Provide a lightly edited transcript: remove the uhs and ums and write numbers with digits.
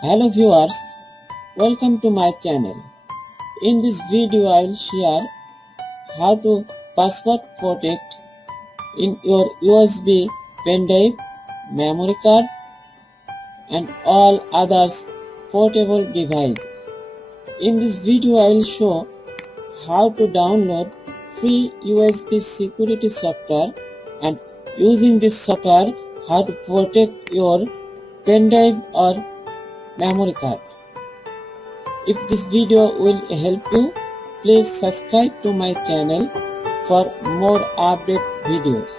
Hello viewers, welcome to my channel. In this video I will share how to password protect in your USB pendrive, memory card and all others portable devices. In this video I will show how to download free USB security software and using this software how to protect your pendrive or memory card. If this video will help you, please subscribe to my channel for more update videos.